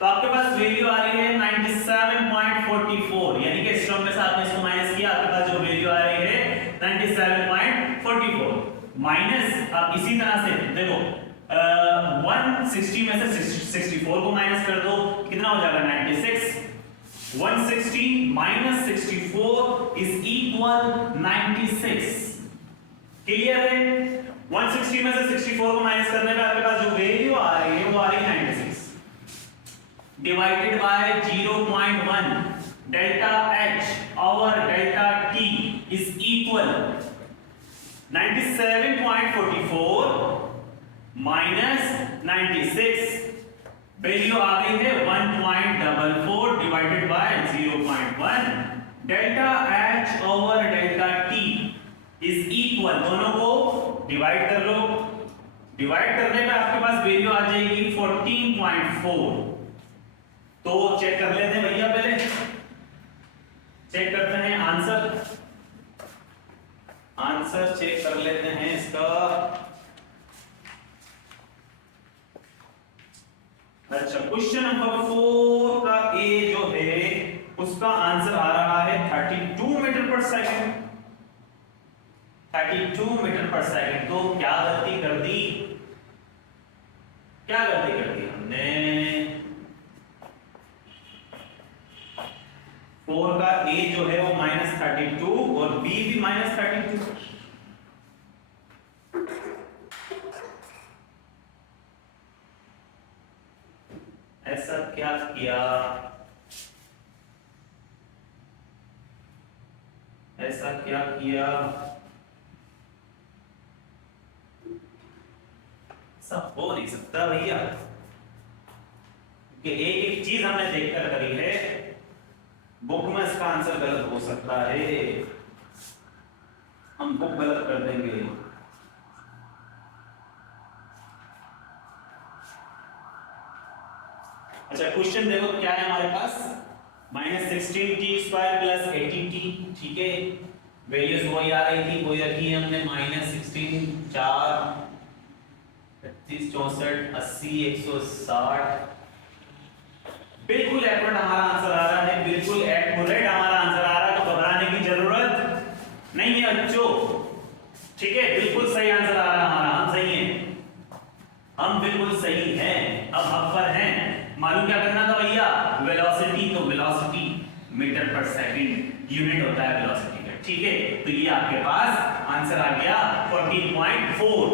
तो आपके पास वैल्यू आ रही है 97.44, यानी कि इस टर्म में से आपने इसको माइनस किया, आपके पास जो वैल्यू आ रही है 97.44 माइनस, अब इसी तरह से देखो 160 में से 64 को माइनस कर दो, कितना हो जाएगा 96, 160 माइनस 64 इज इक्वल 96, क्लियर है, 160 में से 64 को माइनस करने पे आपके पास जो वैल्यू आ रही है वो आ रही है 96, डिवाइडेड बाय 0.1 डेल्टा एच और delta T is equal 97.44 minus 96, value आ गई है 1.44 divided by 0.1 delta H over delta T is equal, दोनों को डिवाइड कर लो, डिवाइड करने पे आपके पास वैल्यू आ जाएगी 14.4, तो चेक कर लेते हैं भैया, पहले चेक करते हैं आंसर चेक कर लेते हैं इसका। अच्छा, क्वेश्चन नंबर 4 का ए जो है उसका आंसर आ रहा है 32 मीटर पर सेकंड, 32 मीटर पर सेकंड। तो क्या गलती कर दी हमने, 4 का ए जो है वो -32 और बी भी -32, ऐसा क्या किया, ऐसा क्या किया, ऐसा हो नहीं सकता भैया कि एक एक चीज हमने देखकर करी है, बुक में इसका आंसर गलत हो सकता है, हम बुक गलत कर देंगे। अच्छा क्वेश्चन देखो क्या है हमारे पास, -16t² + 18t, ठीक है, वैल्यूज वही आ रही थी, वही रखी है हमने, -16 4 35 64 80 160, बिल्कुल एक्यूरेट हमारा आंसर आ रहा है, बिल्कुल एक्यूरेट हमारा आंसर आ रहा है, तो घबराने की जरूरत नहीं है बच्चों, ठीक है, बिल्कुल सही आंसर आ रहा है हमारा, हम सही हैं, हम बिल्कुल सही हैं, अब हम पर हैं। मालूम क्या करना था भैया, वेलोसिटी, तो वेलोसिटी मीटर पर सेकंड यूनिट होता है वेलोसिटी का, ठीक है, तो ये आपके पास आंसर आ गया 14.4,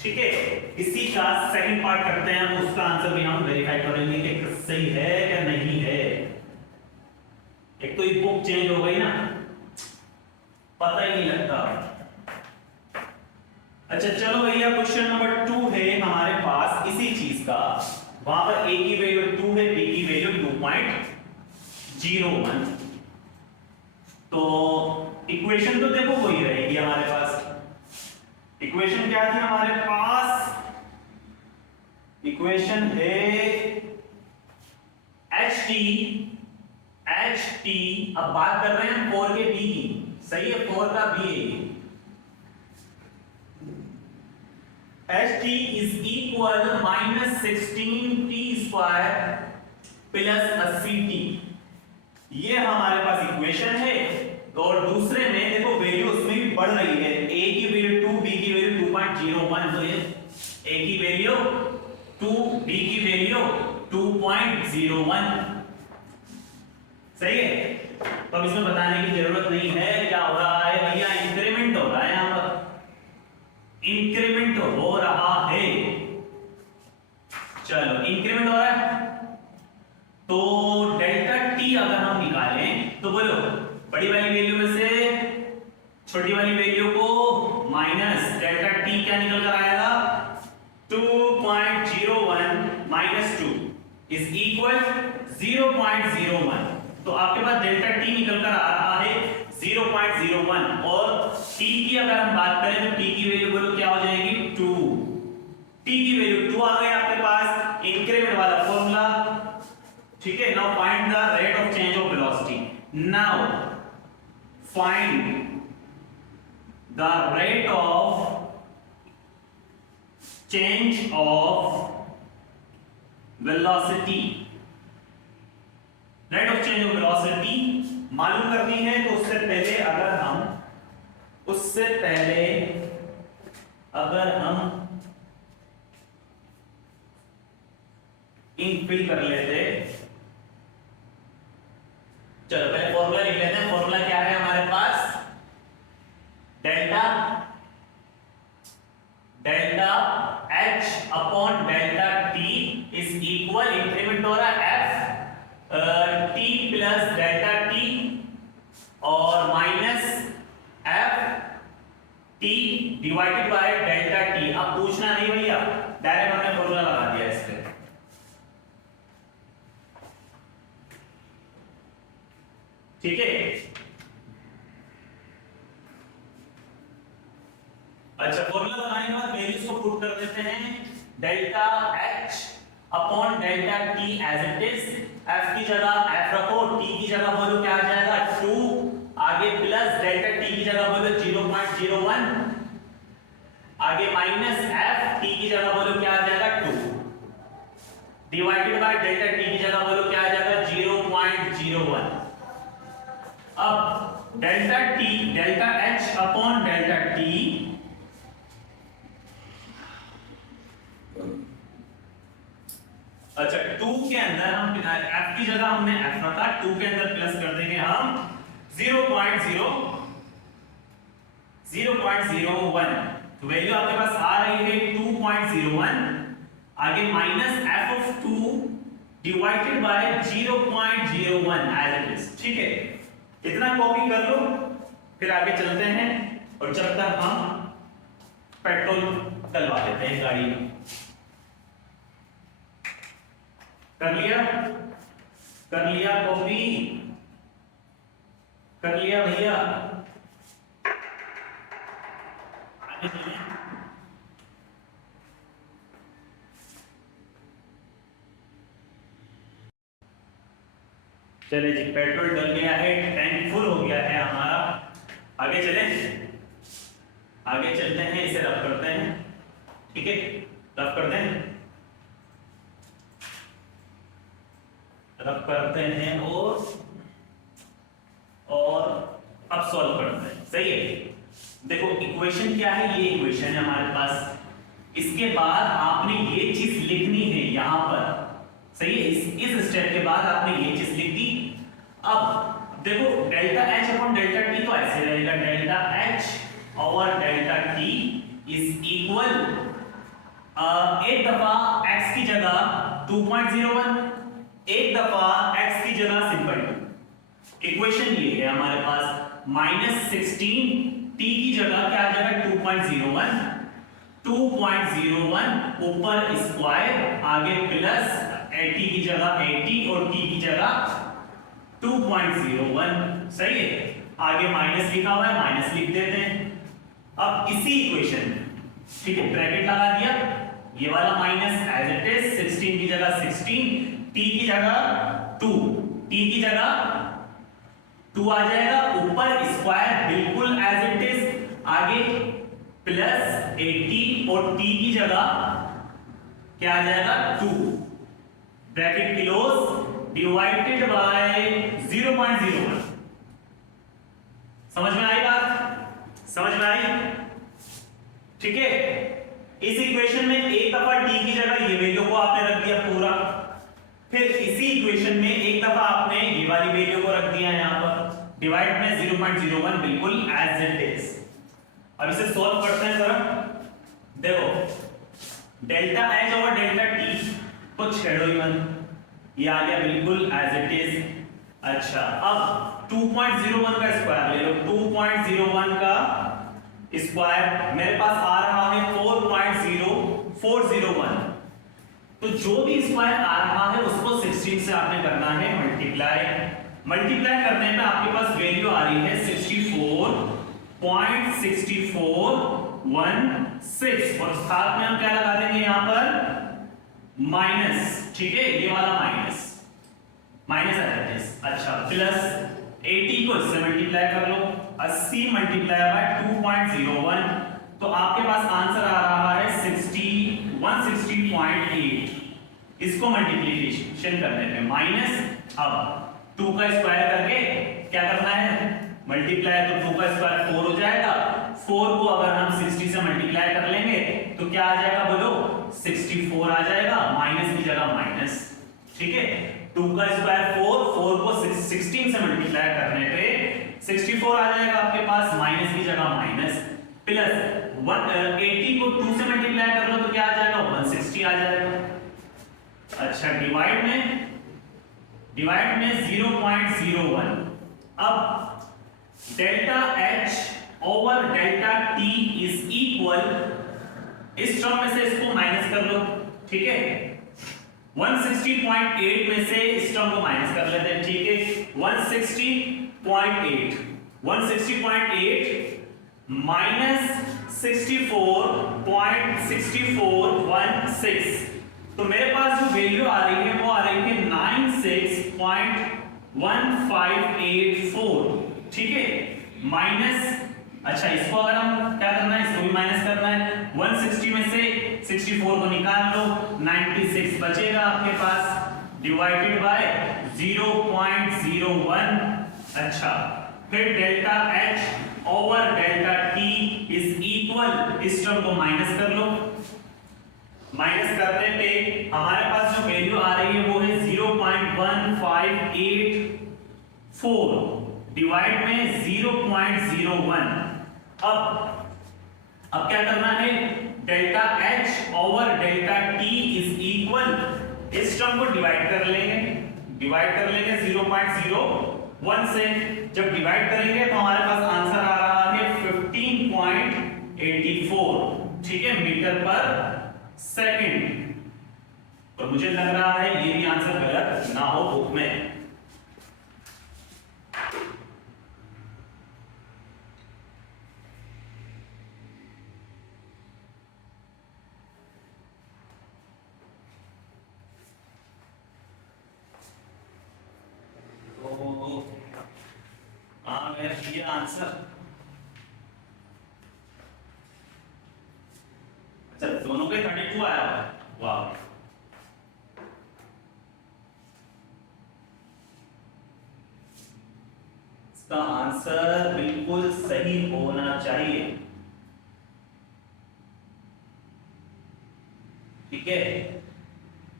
ठीक है। इसी का सेकंड पार्ट करते हैं, हम उसका आंसर भी हम वेरीफाई करेंगे कि सही है या नहीं है। एक तो ये बुक चेंज हो गई ना, पता ही नहीं लगता। अच्छा चलो भैया, क्वेश्चन नंबर 2 है हमारे पास इसी चीज का, वहां पर a की वैल्यू 2 है, b की वैल्यू 2.01, तो इक्वेशन तो देखो वही रहेगी हमारे पास। इक्वेशन क्या थी हमारे पास, इक्वेशन है ht, अब बात कर रहे हैं 4 के b की, सही है, 4 का b है, ht is equal -16t² + 80t, ये हमारे पास इक्वेशन है, और दूसरे में देखो वैल्यू उसमें भी बढ़ रही है, a की वैल्यू 2, b की वैल्यू 2.01, तो ये a की वैल्यू 2, b की वैल्यू 2.01, सही है। तो अब इसमें बताने की जरूरत नहीं है, क्या हो रहा है भैया, इंक्रीमेंट हो रहा है, यहां पर इंक्रीमेंट हो रहा है, चलो इंक्रीमेंट हो रहा है, तो डेल्टा टी अगर हम निकालें तो बोलो बड़ी वाली वैल्यू में से छोटी वाली वैल्यू को माइनस डेल्टा टी क्या निकल कर आएगा, 2.01 - 2 इज इक्वल 0.01, तो आपके पास डेल्टा टी निकल कर आ रहा है 0.01, और टी की अगर हम बात करें तो टी की वैल्यू बोलो क्या हो जाएगी 2, टी की वैल्यू 2 आ गई आपके पास, इंक्रीमेंट वाला फॉर्मूला, ठीक है। Now find the rate of change of velocity, now find the rate of change of velocity, rate of change of velocity मालूम करनी है, तो उससे पहले अगर हम इनफिल कर लेते, चलो पहले फॉर्मूला लिख लेते हैं, फॉर्मूला क्या है हमारे पास, delta h upon delta t is equal, increment हो रहा है f t plus delta t और minus f t divided by delta t। अब पूछना नहीं भैया, डायरेक्ट हमने फॉर्मूला लगा दिया इस पे, ठीक है। अच्छा फॉर्मूला लगाने के बाद वैल्यूज को पुट कर देते हैं, delta h upon delta t as it is, f की जगह f रखो, t की जगह बोलो क्या आ जाएगा 2, आगे प्लस डेल्टा t की जगह बोलो 0.01, आगे माइनस f t की जगह बोलो क्या आ जाएगा 2, डिवाइडेड बाय डेल्टा t की जगह बोलो क्या आ जाएगा 0.01। अब delta t, delta h upon delta t, अच्छा 2 के अंदर हम f की जगह हमने f रखा, 2 के अंदर प्लस कर देंगे हम 0.01, तो वैल्यू आपके पास आ रही है 2.01, आगे minus f of 2 divided by 0.01 as it is, ठीक है। इतना कॉपी कर लो, फिर आगे चलते हैं, और जब तक हम पेट्रोल निकलवा लेते हैं गाड़ी में। कर लिया कॉपी कर लिया भैया। आगे चलिए। चले जी, पेट्रोल डल गया है, टैंक फुल हो गया है हमारा। आगे चले, आगे चलते हैं, इसे रफ करते हैं। ठीक है, रफ करते हैं, रफ करते हैं और अब सॉल्व करते हैं। सही है, देखो इक्वेशन क्या है, ये इक्वेशन है हमारे पास। इसके बाद आपने ये चीज लिखनी है यहां पर। सही है, इस स्टेप के बाद आपने ये चीज लिख दी। अब देखो delta H upon delta T तो ऐसे रहेगा, delta H over delta T is equal एक दफा x की जगह 2.01, एक दफा x की जगह सिंपल 2। इक्वेशन ये है हमारे पास, -16 t की जगह क्या आ जाएगा 2.01, 2.01 ऊपर स्क्वायर, आगे प्लस 80 की जगह 80 और t की जगह 2.01। सही है, आगे माइनस लिखा हुआ है, माइनस लिख देते हैं। अब इसी इक्वेशन में ठीक है ब्रैकेट लगा दिया, ये वाला माइनस एज इट इज, 16 की जगह 16, t की जगह 2, t की जगह 2 आ जाएगा, ऊपर स्क्वायर बिल्कुल एज इट इज, आगे प्लस 80 और t की जगह क्या आ जाएगा 2, ब्रैकेट क्लोज, डिवाइडेड बाय 0.01। समझ में आई बात, समझ में आई? ठीक है, इस इक्वेशन में एक दफा t की जगह ये वैल्यू को आपने रख दिया पूरा, फिर इसी इक्वेशन में एक दफा आपने ये वाली वैल्यू को रख दिया यहां पर, डिवाइड में 0.01 बिल्कुल एज इट इज। अब इसे सॉल्व करते हैं जरा। देखो delta H over delta T को छेड़ो ही मत, ये आ गया बिल्कुल एज इट इज। अच्छा, अब 2.01 का स्क्वायर ले लो, 2.01 का स्क्वायर मेरे पास आ रहा है 4.0401, तो जो भी स्क्वायर आ रहा है उसको 16 से आपने करना है मल्टीप्लाई। मल्टीप्लाई करने में आपके पास वैल्यू आ रही है 64.6416 और साथ में हम क्या लगा देंगे यहां पर माइनस। ठीक है, ये वाला माइनस माइनस आ जाता है। अच्छा, प्लस 80 को इससे मल्टीप्लाई कर लो, 80 मल्टीप्लाई बाय 2.01, तो आपके पास आंसर आ रहा है 160.8। इसको मल्टीप्लिकेशन करने पे माइनस, अब 2 का स्क्वायर करके क्या करना है मल्टीप्लाई, तो 2 का स्क्वायर 4 हो जाएगा। 4 को अगर हम 60 से मल्टीप्लाई कर लेंगे तो क्या आ जाएगा बोलो, 64 आ जाएगा, माइनस की जगह माइनस। ठीक है, 2 का स्क्वायर 4, 4 को 16 से मल्टीप्लाई करने पे 64 आ जाएगा आपके पास, माइनस की जगह माइनस, प्लस 80 को 2 से मल्टीप्लाई कर लो तो क्या आ जाएगा 160 आ जाएगा। अच्छा, डिवाइड में 0.01। अब delta H over delta T is equal, इस टर्म में से इसको माइनस कर लो। ठीक है, 160.8 में से इस टर्म को माइनस कर लेते हैं। ठीक है, 160.8 माइनस 64.6416, तो मेरे पास जो वैल्यू आ रही है वो आ रही है 96.1584। ठीक है, माइनस, अच्छा इसको अगर हम क्या करना है, इसको भी माइनस करना है। 160 में से 64 को निकाल लो, 96 बचेगा आपके पास, डिवाइडेड बाय 0.01। अच्छा, फिर delta H over delta T is equal, इस टर्म को माइनस कर लो। माइनस करने पे हमारे पास जो वैल्यू आ रही है वो है 0.1584 डिवाइड में 0.01। अब क्या करना है, delta H over delta T is equal, इस टर्म को डिवाइड कर लेंगे 0.01 से। जब डिवाइड करेंगे तो हमारे पास आंसर आ रहा है 15.84। ठीक ठीक है, मीटर पर सेकंड। तो मुझे लग रहा है ये भी आंसर गलत ना हो बुक में। तो हाँ ये आंसर, अच्छा दोनों के 32 आया हुआ है, वाह। इसका आंसर बिल्कुल सही होना चाहिए, ठीक है।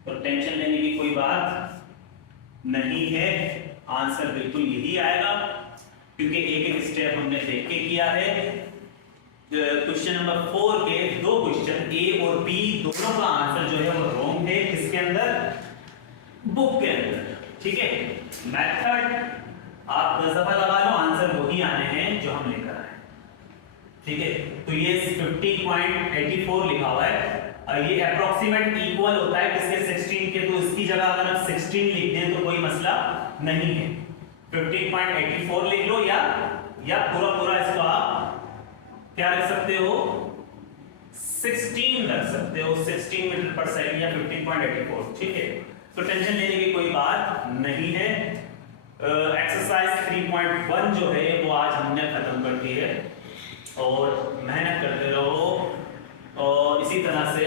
तो टेंशन लेने की कोई बात नहीं है, आंसर बिल्कुल यही आएगा, क्योंकि एक एक स्टेप हमने देख के किया है। क्वेश्चन नंबर 4 के दो क्वेश्चन ए और बी दोनों का आंसर जो है वो रॉन्ग है, किसके अंदर, बुक के अंदर, ठीक है। मेथड आप 10 दफा लगा लो, आंसर वही आने हैं जो हम लेकर आए, ठीक है। तो ये 50.84 लिखा हुआ है, ये अप्रोक्सीमेट इक्वल होता है किसके, 16 के, तो इसकी जगह अगर आप 16 लिख दें तो कोई मसला नहीं है, 50.84 लिख लो, या पूरा पूरा इसको आप क्या रख सकते हो, 16 रख सकते हो, 16 मीटर पर सेकंड या 50.84, ठीक है। तो टेंशन लेने की कोई बात नहीं है। एक्सरसाइज 3.1 जो है वो आज हमने खत्म कर दी है, और मेहनत करते रहो, और इसी तरह से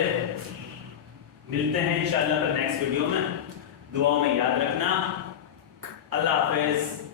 मिलते हैं इंशाल्लाह नेक्स्ट वीडियो में। दुआओं में याद रखना। अल्लाह हाफिज।